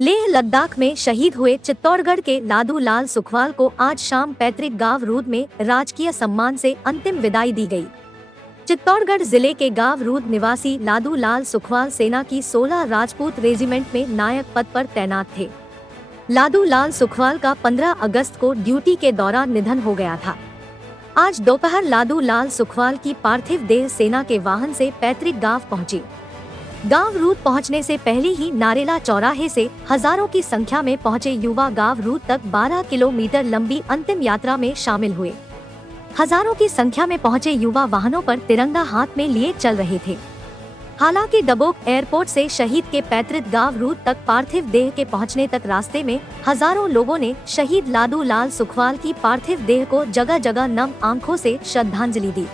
लेह लद्दाख में शहीद हुए चित्तौड़गढ़ के लादू लाल सुखवाल को आज शाम पैतृक गांव रूद में राजकीय सम्मान से अंतिम विदाई दी गई। चित्तौड़गढ़ जिले के गांव रूद निवासी लादू लाल सुखवाल सेना की 16 राजपूत रेजिमेंट में नायक पद पर तैनात थे। लादू लाल सुखवाल का 15 अगस्त को ड्यूटी के दौरान निधन हो गया था। आज दोपहर लादू लाल सुखवाल की पार्थिव देह सेना के वाहन से पैतृक गांव पहुंची। गांव रूद पहुंचने से पहले ही नारेला चौराहे से हजारों की संख्या में पहुंचे युवा गांव रूद तक 12 किलोमीटर लंबी अंतिम यात्रा में शामिल हुए। हजारों की संख्या में पहुंचे युवा वाहनों पर तिरंगा हाथ में लिए चल रहे थे। हालांकि डबोक एयरपोर्ट से शहीद के पैतृक गांव रूद तक पार्थिव देह के पहुंचने तक रास्ते में हजारों लोगों ने शहीद लादू लाल सुखवाल की पार्थिव देह को जगह जगह नम आंखों से श्रद्धांजलि दी।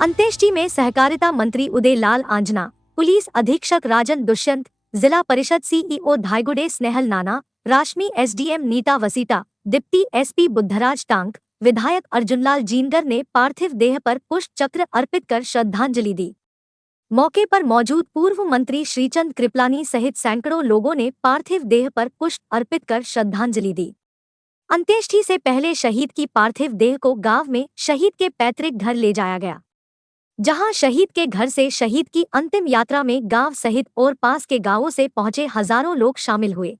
अंत्येष्टि में सहकारिता मंत्री उदय लाल आंजना, पुलिस अधीक्षक राजन दुष्यंत, जिला परिषद CEO Dhaygude Snehal Nana, Rashmi SDM Neeta Vasita, deputy SP Buddhraj Tank, विधायक अर्जुनलाल जीनगर ने पार्थिव देह पर पुष्प चक्र अर्पित कर श्रद्धांजलि दी। मौके पर मौजूद पूर्व मंत्री श्रीचंद कृपलानी सहित सैकड़ों लोगों ने पार्थिव देह पर पुष्प अर्पित कर श्रद्धांजलि दी। अंत्येष्टि से पहले शहीद की पार्थिव देह को गांव में शहीद के पैतृक घर ले जाया गया, जहां शहीद के घर से शहीद की अंतिम यात्रा में गांव सहित और पास के गांवों से पहुंचे हजारों लोग शामिल हुए।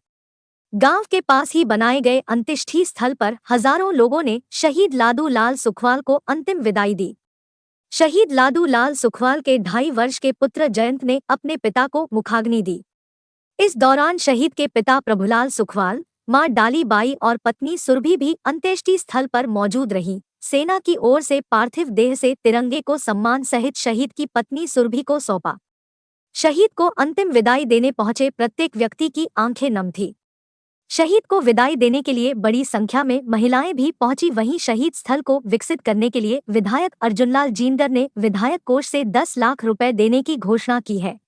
गांव के पास ही बनाए गए अंत्येष्टि स्थल पर हजारों लोगों ने शहीद लादू लाल सुखवाल को अंतिम विदाई दी। शहीद लादू लाल सुखवाल के 2.5 वर्ष के पुत्र जयंत ने अपने पिता को मुखाग्नि दी। इस दौरान शहीद के पिता प्रभुलाल सुखवाल, मां डाली बाई और पत्नी सुरभि भी अंत्येष्टि स्थल पर मौजूद रहीं। सेना की ओर से पार्थिव देह से तिरंगे को सम्मान सहित शहीद की पत्नी सुरभि को सौंपा। शहीद को अंतिम विदाई देने पहुंचे प्रत्येक व्यक्ति की आंखें नम थी। शहीद को विदाई देने के लिए बड़ी संख्या में महिलाएं भी पहुंची। वहीं शहीद स्थल को विकसित करने के लिए विधायक अर्जुनलाल जीनगर ने विधायक कोष से 10 लाख रुपए देने की घोषणा की है।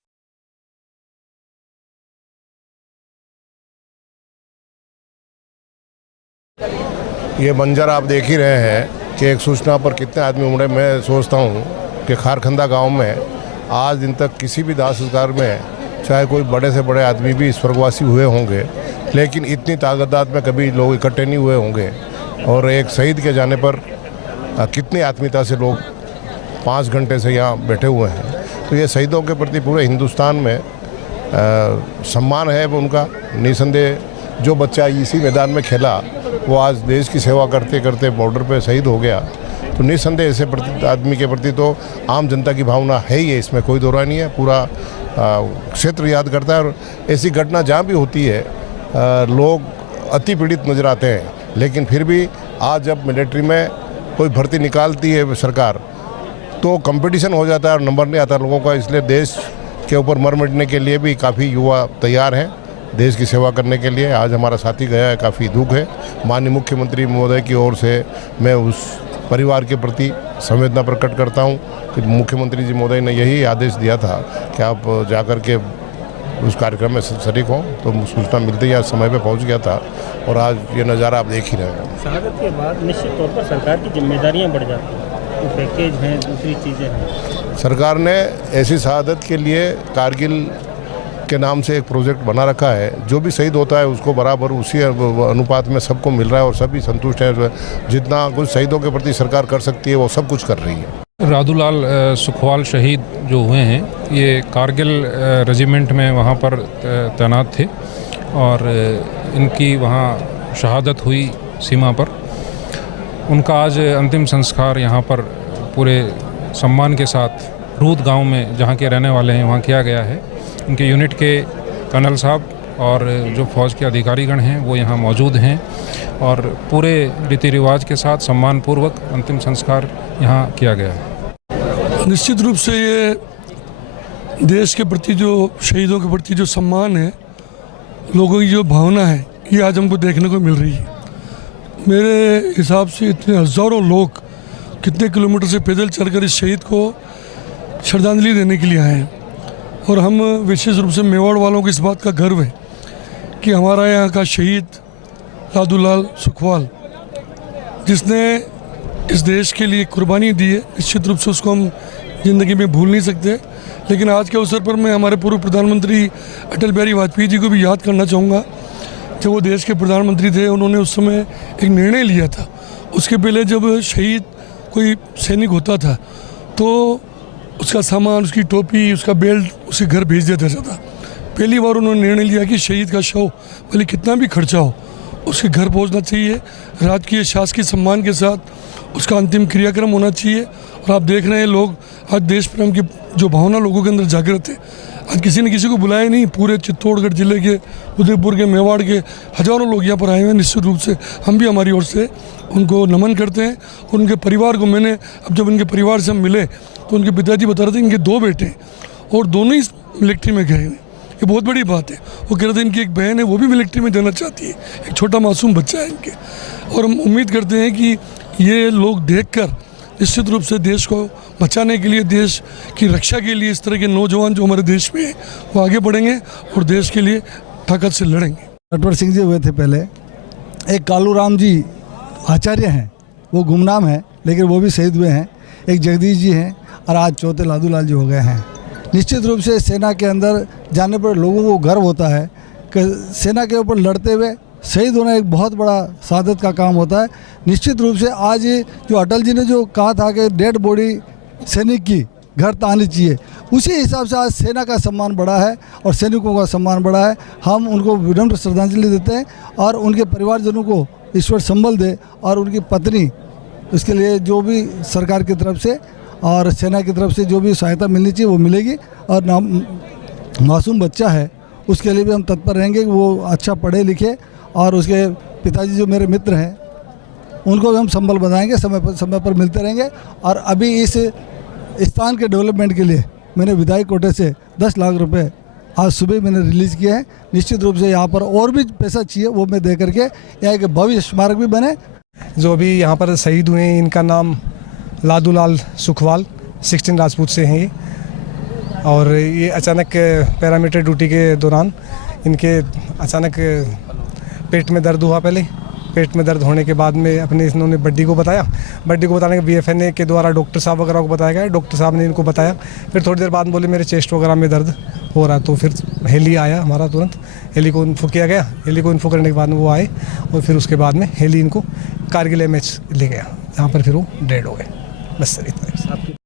ये मंजर आप देख ही रहे हैं कि एक सूचना पर कितने आदमी उमड़े। मैं सोचता हूँ कि खारखंदा गांव में आज दिन तक किसी भी दाह संस्कार में चाहे कोई बड़े से बड़े आदमी भी स्वर्गवासी हुए होंगे, लेकिन इतनी तादाद में कभी लोग इकट्ठे नहीं हुए होंगे। और एक शहीद के जाने पर कितनी आत्मीयता से लोग 5 घंटे से यहाँ बैठे हुए हैं। तो ये शहीदों के प्रति पूरे हिंदुस्तान में सम्मान है वो उनका। निसंदेह जो बच्चा इसी मैदान में खेला वो आज देश की सेवा करते करते बॉर्डर पे शहीद हो गया। तो निसंदेह ऐसे आदमी के प्रति तो आम जनता की भावना है ही है, इसमें कोई दो राय नहीं है। पूरा क्षेत्र याद करता है। और ऐसी घटना जहाँ भी होती है लोग अति पीड़ित नजर आते हैं, लेकिन फिर भी आज जब मिलिट्री में कोई भर्ती निकालती है सरकार तो कंपटीशन हो जाता है और नंबर नहीं आता लोगों का। इसलिए देश के ऊपर मर मिटने के लिए भी काफ़ी युवा तैयार हैं देश की सेवा करने के लिए। आज हमारा साथी गया है, काफ़ी दुख है। माननीय मुख्यमंत्री महोदय की ओर से मैं उस परिवार के प्रति संवेदना प्रकट करता हूं कि मुख्यमंत्री जी महोदय ने यही आदेश दिया था कि आप जाकर के उस कार्यक्रम में शरीक हों। तो सूचना मिलते ही आज समय पे पहुंच गया था और आज ये नज़ारा आप देख ही रहे हैं। शहादत के बाद निश्चित तौर पर सरकार की जिम्मेदारियाँ बढ़ जाती हैं, तो पैकेज हैं, दूसरी चीज़ें हैं। सरकार ने ऐसी शहादत के लिए कारगिल के नाम से एक प्रोजेक्ट बना रखा है। जो भी शहीद होता है उसको बराबर उसी अनुपात में सबको मिल रहा है और सभी संतुष्ट हैं। जितना कुछ शहीदों के प्रति सरकार कर सकती है वो सब कुछ कर रही है। लादूलाल सुखवाल शहीद जो हुए हैं ये कारगिल रेजिमेंट में वहाँ पर तैनात थे और इनकी वहाँ शहादत हुई सीमा पर। उनका आज अंतिम संस्कार यहाँ पर पूरे सम्मान के साथ रूद गांव में, जहाँ के रहने वाले हैं, वहाँ किया गया है। इनके यूनिट के कर्नल साहब और जो फौज के अधिकारीगण हैं वो यहाँ मौजूद हैं और पूरे रीति रिवाज के साथ सम्मानपूर्वक अंतिम संस्कार यहाँ किया गया है। निश्चित रूप से ये देश के प्रति, जो शहीदों के प्रति जो सम्मान है, लोगों की जो भावना है, ये आज हमको देखने को मिल रही है। मेरे हिसाब से इतने हज़ारों लोग कितने किलोमीटर से पैदल चलकर इस शहीद को श्रद्धांजलि देने के लिए आए हैं। और हम विशेष रूप से मेवाड़ वालों को इस बात का गर्व है कि हमारा यहाँ का शहीद लादू लाल सुखवाल, जिसने इस देश के लिए कुर्बानी दी है, निश्चित रूप से उसको हम ज़िंदगी में भूल नहीं सकते। लेकिन आज के अवसर पर मैं हमारे पूर्व प्रधानमंत्री अटल बिहारी वाजपेयी जी को भी याद करना चाहूँगा। जब वो देश के प्रधानमंत्री थे, उन्होंने उस समय एक निर्णय लिया था। उसके पहले जब शहीद कोई सैनिक होता था तो उसका सामान, उसकी टोपी, उसका बेल्ट उसके घर भेज दिया जाता था। पहली बार उन्होंने निर्णय लिया कि शहीद का शव भले कितना भी खर्चा हो उसके घर पहुंचना चाहिए, राजकीय शासकीय सम्मान के साथ उसका अंतिम क्रियाक्रम होना चाहिए। और आप देख रहे हैं लोग आज देश प्रेम की जो भावना लोगों के अंदर जागृत है। आज किसी ने किसी को बुलाया नहीं, पूरे चित्तौड़गढ़ जिले के, उदयपुर के, मेवाड़ के हजारों लोग यहाँ पर आए हुए हैं। निश्चित रूप से हम भी हमारी ओर से उनको नमन करते हैं। उनके परिवार को मैंने, अब जब उनके परिवार से हम मिले तो उनके पिताजी बता रहे थे इनके 2 बेटे हैं और दोनों ही मिलिट्री में गए हैं। ये बहुत बड़ी बात है। वो कह रहे थे इनकी एक बहन है, वो भी मिलिट्री में जाना चाहती है, एक छोटा मासूम बच्चा है इनके। और हम उम्मीद करते हैं कि ये लोग देखकर निश्चित रूप से देश को बचाने के लिए, देश की रक्षा के लिए इस तरह के नौजवान जो हमारे देश में हैं वो आगे बढ़ेंगे और देश के लिए ताकत से लड़ेंगे। नटवर सिंह जी हुए थे पहले, एक कालूराम जी आचार्य हैं, वो गुमनाम है लेकिन वो भी शहीद हुए हैं, एक जगदीश जी हैं और आज चौथे लादूलाल जी हो गए हैं। निश्चित रूप से सेना के अंदर जाने पर लोगों को गर्व होता है कि सेना के ऊपर लड़ते हुए शहीद होना एक बहुत बड़ा सादत का काम होता है। निश्चित रूप से आज जो अटल जी ने जो कहा था कि डेड बॉडी सैनिक की घर तक आनी चाहिए, उसी हिसाब से आज सेना का सम्मान बढ़ा है और सैनिकों का सम्मान बढ़ा है। हम उनको विनम्र श्रद्धांजलि देते हैं और उनके परिवारजनों को ईश्वर संबल दे और उनकी पत्नी, उसके लिए जो भी सरकार की तरफ से और सेना की तरफ से जो भी सहायता मिलनी चाहिए वो मिलेगी। और मासूम बच्चा है उसके लिए भी हम तत्पर रहेंगे कि वो अच्छा पढ़े लिखे और उसके पिताजी जो मेरे मित्र हैं उनको भी हम संबल बनाएंगे, समय पर मिलते रहेंगे। और अभी इस स्थान के डेवलपमेंट के लिए मैंने विधायक कोटे से 10 लाख रुपए आज सुबह मैंने रिलीज़ किए हैं। निश्चित रूप से यहाँ पर और भी पैसा चाहिए वो मैं दे करके यहाँ के भव्य स्मारक भी बने। जो अभी यहाँ पर शहीद हुए हैं इनका नाम लादूलाल सुखवाल 16 राजपूत से हैं ये। और ये अचानक पैरामिलिट्री ड्यूटी के दौरान इनके अचानक पेट में दर्द हुआ। पहले पेट में दर्द होने के बाद में अपने इन्होंने बड्डी को बताया। बड्डी को बताने के BFNA के द्वारा डॉक्टर साहब वगैरह को बताया गया। डॉक्टर साहब ने इनको बताया। फिर थोड़ी देर बाद बोले मेरे चेस्ट वगैरह में दर्द हो रहा है। तो फिर हेली आया हमारा, तुरंत हेली को इन्फो किया गया। हेली को इन्फो करने के बाद में वो आए और फिर उसके बाद में हेली इनको कारगिल MH ले गया, जहाँ पर फिर वो डेड हो गए। बस सर इतना।